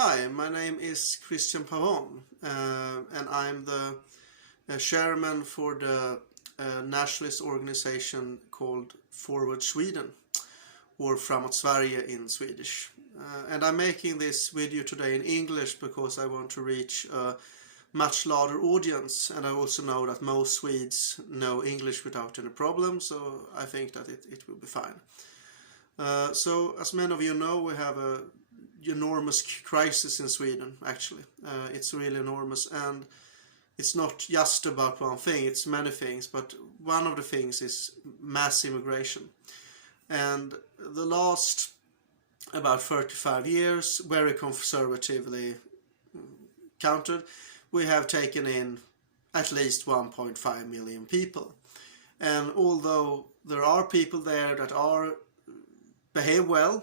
Hi, my name is Christian Pavon, and I'm the chairman for the nationalist organization called Forward Sweden, or Framåt Sverige in Swedish. And I'm making this video today in English because I want to reach a much larger audience, and I also know that most Swedes know English without any problem, so I think that it will be fine. So, as many of you know, we have a enormous crisis in Sweden, actually. It's really enormous, and it's not just about one thing, it's many things, but one of the things is mass immigration. And the last about 35 years, very conservatively counted, we have taken in at least 1.5 million people. And although there are people there that behave well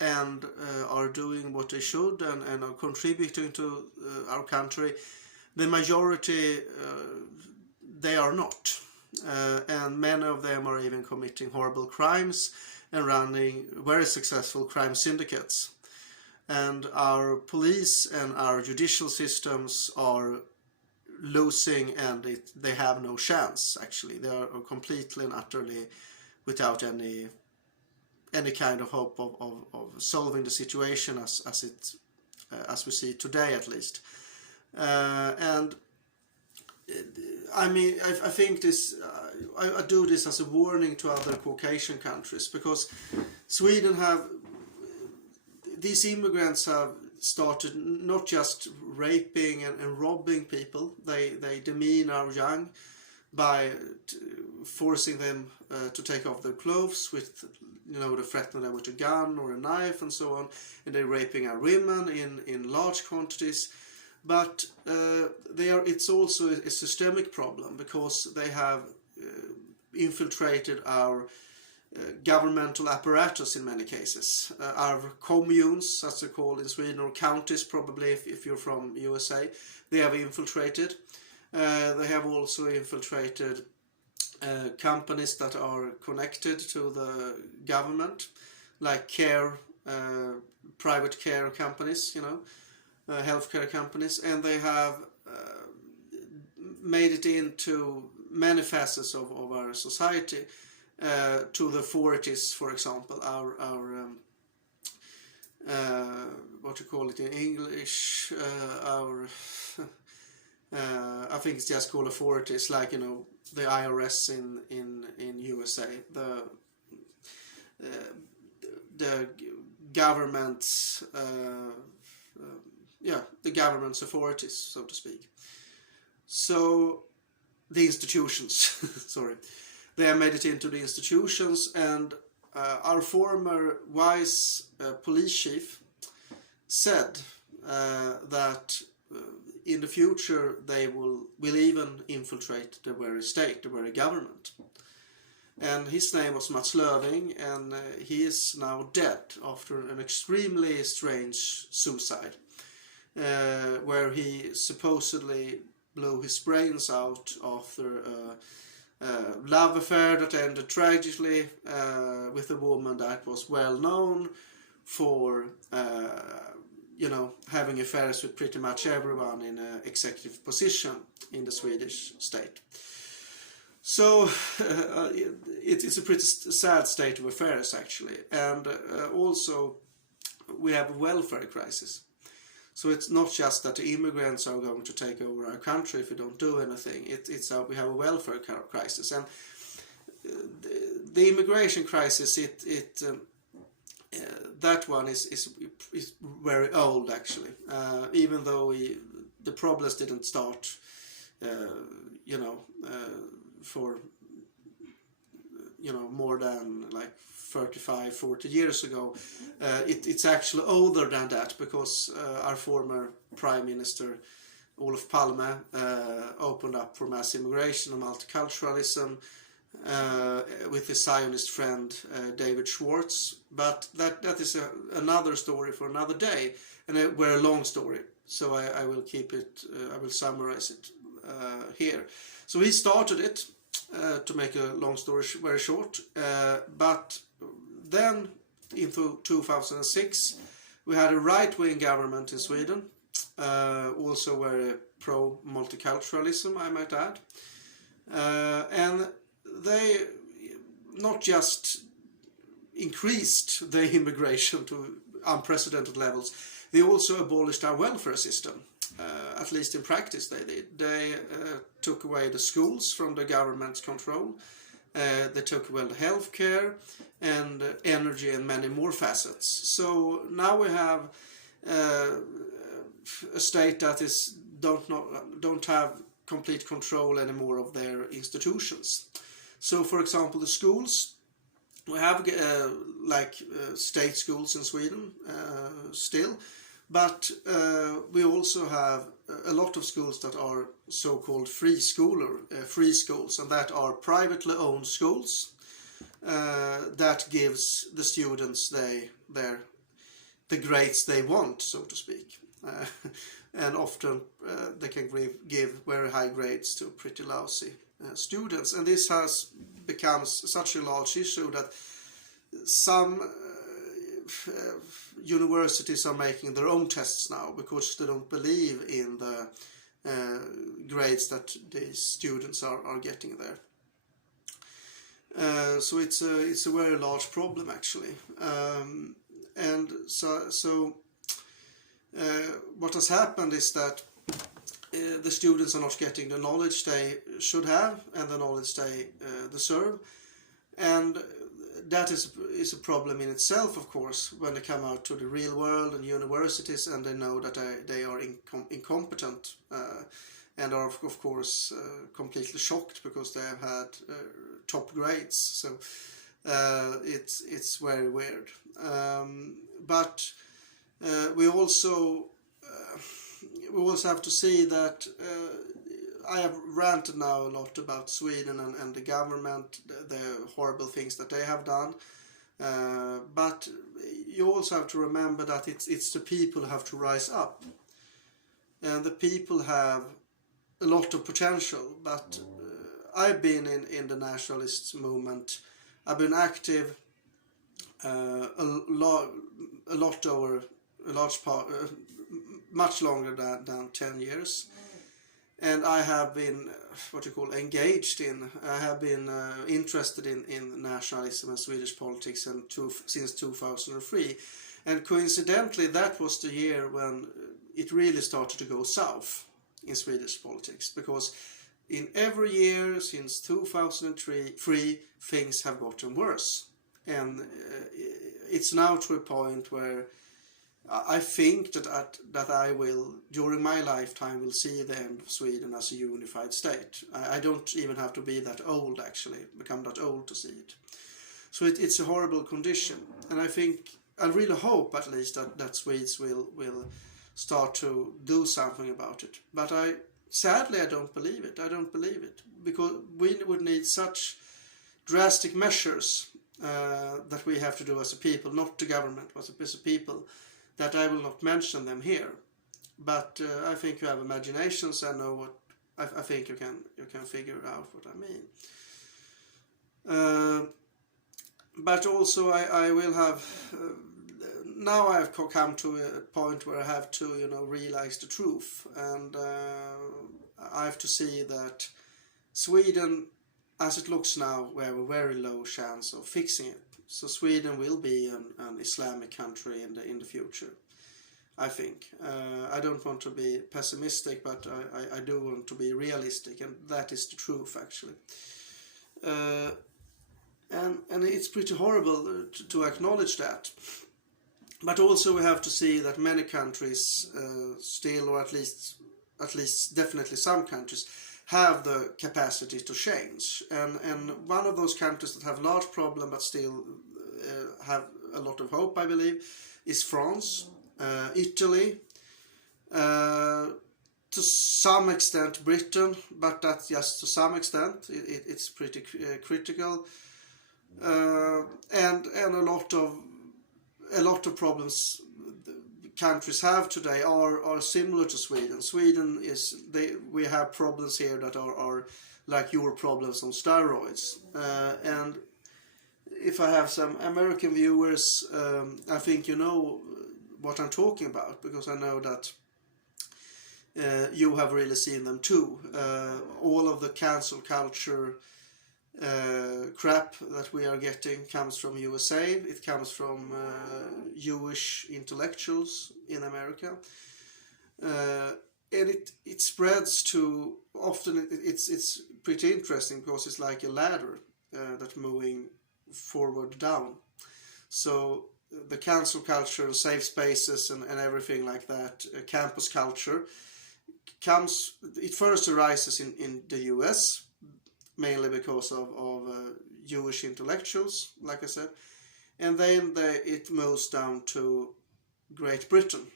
and are doing what they should and are contributing to our country, the majority they are not, and many of them are even committing horrible crimes and running very successful crime syndicates. And our police and our judicial systems are losing, and they have no chance, actually. They are completely and utterly without any kind of hope of solving the situation as we see it today, at least. And I mean, I think this, I do this as a warning to other Caucasian countries, because these immigrants have started not just raping and robbing people. They demean our young by forcing them to take off their clothes, with they threaten them with a gun or a knife and so on, and they're raping our women in large quantities. But it's also a systemic problem, because they have infiltrated our governmental apparatus in many cases. Our communes, as they're called in Sweden, or counties probably if you're from USA, they have infiltrated. They have also infiltrated companies that are connected to the government, like private care companies, healthcare companies, and they have made it into many facets of our society, to the authorities, for example, our what you call it in English, I think it's just called authorities, like the IRS in USA, the government's the government's authorities, so to speak. So the institutions, sorry, they have made it into the institutions, and our former vice police chief said that in the future they will even infiltrate the very state, the very government. And his name was Mats Löfving, and he is now dead after an extremely strange suicide, where he supposedly blew his brains out after a love affair that ended tragically with a woman that was well known for having affairs with pretty much everyone in an executive position in the Swedish state. So it's a pretty sad state of affairs, actually. And also we have a welfare crisis. So it's not just that the immigrants are going to take over our country if we don't do anything. We have a welfare crisis, and the immigration crisis. That one is very old, actually. Even though the problems didn't start, for more than like 35-40 years ago. It's actually older than that, because our former Prime Minister Olof Palme opened up for mass immigration and multiculturalism with his Zionist friend David Schwartz. But that is another story for another day, and a very long story. So I will keep it. I will summarize it here. So he started it. To make a long story very short, but then in 2006 We had a right-wing government in Sweden, also very pro-multiculturalism, I might add. And they not just increased the immigration to unprecedented levels, they also abolished our welfare system. At least in practice they did. They took away the schools from the government's control. They took away the healthcare and energy and many more facets. So now we have a state that don't have complete control anymore of their institutions. So, for example, the schools, we have state schools in Sweden still, but we also have a lot of schools that are so-called free schools, and that are privately owned schools that gives the students the grades they want, so to speak. And often they can give very high grades to pretty lousy students. And this has become such a large issue that some universities are making their own tests now because they don't believe in the grades that the students are getting there. So it's a very large problem actually. And so what has happened is that the students are not getting the knowledge they should have and the knowledge they deserve, and that is a problem in itself, of course, when they come out to the real world and universities and they know that they are incompetent and are of course completely shocked because they have had top grades. So it's very weird. But we also have to see that I have ranted now a lot about Sweden and the government, the horrible things that they have done. But you also have to remember that it's the people who have to rise up. And the people have a lot of potential, but I've been in the nationalist movement. I've been active much longer than 10 years. And I have been engaged in. I have been interested in nationalism and Swedish politics since 2003. And coincidentally, that was the year when it really started to go south in Swedish politics. Because in every year since 2003, things have gotten worse. And it's now to a point where I think that I will, during my lifetime, will see the end of Sweden as a unified state. I don't even have to be that old, actually, become that old to see it. So it's a horrible condition. And I really hope, at least, that Swedes will start to do something about it. But sadly, I don't believe it. I don't believe it. Because we would need such drastic measures that we have to do as a people, not the government, but as a people, that I will not mention them here. But I think you have imaginations and know what I think you can figure out what I mean. But also I will have now I've come to a point where I have to realize the truth, and I have to see that Sweden, as it looks now, we have a very low chance of fixing it. So Sweden will be an Islamic country in the future, I think. I don't want to be pessimistic, but I do want to be realistic, and that is the truth, actually. And it's pretty horrible to acknowledge that. But also we have to see that many countries still, or at least definitely some countries, have the capacity to change. And one of those countries that have large problem but still have a lot of hope, I believe, is France, Italy, to some extent Britain, but that's just to some extent. It's pretty critical, and a lot of problems countries have today are similar to Sweden. We have problems here that are like your problems on steroids. And if I have some American viewers, I think what I'm talking about, because I know that you have really seen them too. All of the cancel culture crap that we are getting comes from USA. It comes from Jewish intellectuals in America, and it spreads to, often it's pretty interesting because it's like a ladder that's moving forward down. So the cancel culture, safe spaces, and everything like that, campus culture it first arises in the US, mainly because of Jewish intellectuals, like I said, and then it moves down to Great Britain.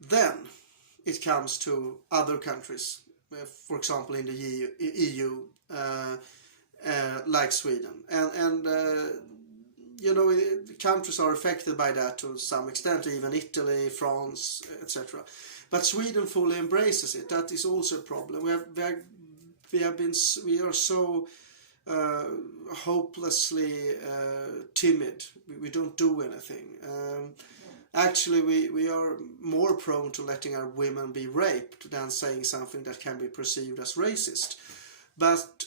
Then it comes to other countries, for example in the EU, like Sweden, and countries are affected by that to some extent, even Italy, France, etc. But Sweden fully embraces it. That is also a problem. We are so hopelessly timid. We don't do anything. Actually, we are more prone to letting our women be raped than saying something that can be perceived as racist. But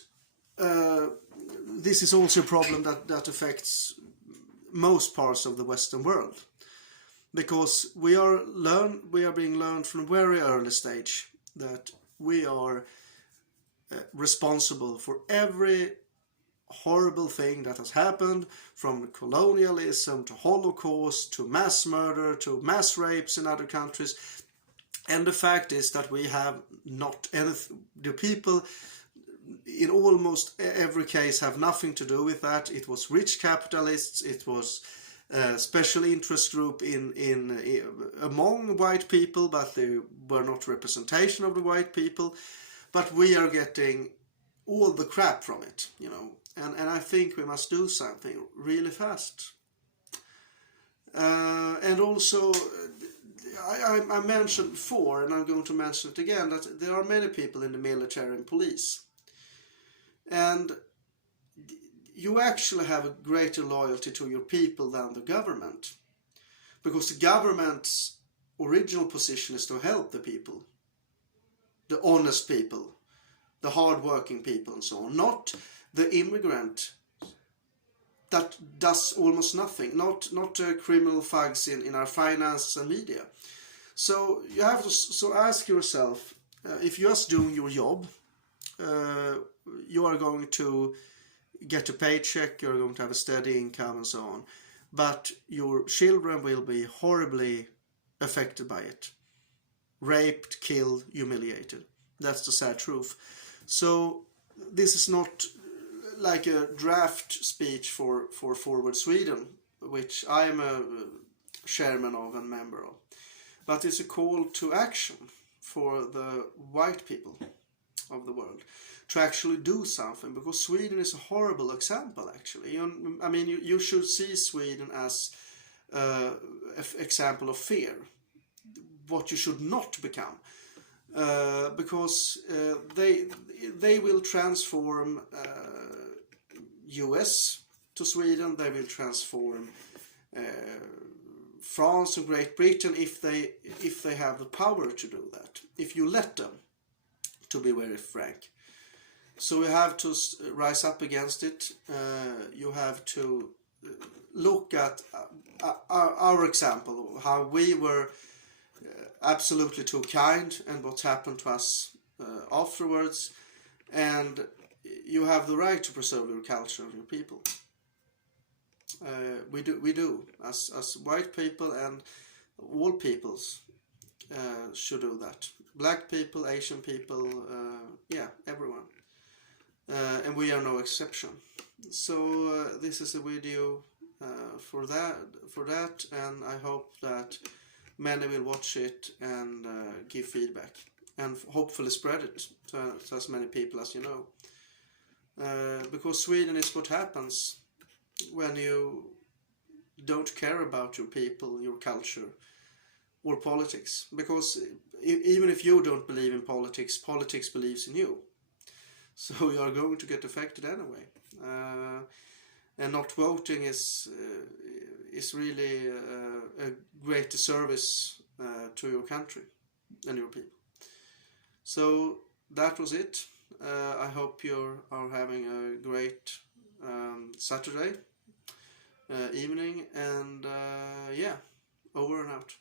this is also a problem that affects most parts of the Western world, because we are being learned from a very early stage that we are responsible for every horrible thing that has happened, from colonialism to Holocaust to mass murder to mass rapes in other countries. And the fact is that we have not anything, the people in almost every case have nothing to do with that. It was rich capitalists, it was special interest group in among white people, but they were not representation of the white people. But we are getting all the crap from it, and I think we must do something really fast. And also, I mentioned before, and I'm going to mention it again, that there are many people in the military and police, and you actually have a greater loyalty to your people than the government, because the government's original position is to help the people, the honest people, the hard-working people and so on, not the immigrant that does almost nothing, not criminal thugs in our finance and media. So you have to ask yourself, if you're just doing your job, you are going to get a paycheck, you're going to have a steady income and so on, but your children will be horribly affected by it. Raped, killed, humiliated. That's the sad truth. So this is not like a draft speech for Forward Sweden, which I am a chairman of and member of, but it's a call to action for the white people of the world to actually do something, because Sweden is a horrible example, actually. You should see Sweden as an example of fear, what you should not become, because they will transform US to Sweden, they will transform France and Great Britain if they have the power to do that, if you let them, to be very frank. So you have to rise up against it. You have to look at our example, how we were absolutely too kind, and what happened to us afterwards. And you have the right to preserve your culture and your people. We do as white people, and all peoples should do that. Black people, Asian people, everyone. And we are no exception. So this is a video for that, and I hope that many will watch it and give feedback, and hopefully spread it to as many people as you know. Because Sweden is what happens when you don't care about your people, your culture, or politics. Because even if you don't believe in politics, politics believes in you. So you are going to get affected anyway. And not voting is is really a great service to your country and your people. So that was it. I hope you are having a great Saturday evening, and yeah, over and out.